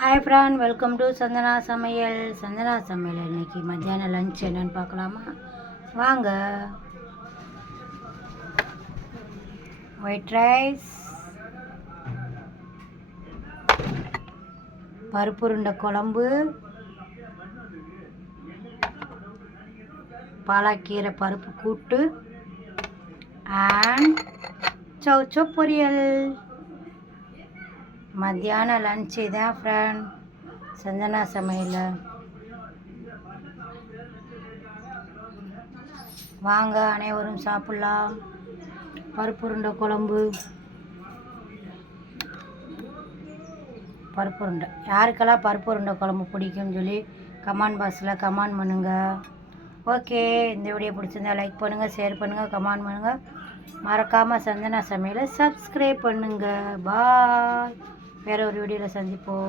Hi friend, welcome to Chandana Samayal. Chandana சமையல் இன்னைக்கு மத்தியானம் லஞ்ச் என்னன்னு பார்க்கலாமா? வாங்க. ஒயிட் ரைஸ், பருப்பு உருண்டை குழம்பு, பாலாக்கீரை பருப்பு கூட்டு அண்ட் சௌச்சோ பொரியல். மத்தியானம் லஞ்ச் இதான் ஃப்ரெண்ட் சந்தனா சமையல். வாங்க அனைவரும் சாப்பிட்லாம். பருப்பு உருண்டை குழம்பு, பருப்பு உருண்டை. யாருக்கெல்லாம் பருப்பு உருண்டை குழம்பு பிடிக்கும்னு சொல்லி கமெண்ட் பாக்ஸில் கமெண்ட் பண்ணுங்கள். ஓகே, இந்த வீடியோ பிடிச்சிருந்தா லைக் பண்ணுங்கள், ஷேர் பண்ணுங்கள், கமெண்ட் பண்ணுங்கள். மறக்காமல் சந்தனா சமையலை சப்ஸ்கிரைப் பண்ணுங்கள். பாய். வேறு ஒரு வீடியோவில் சந்திப்போம்.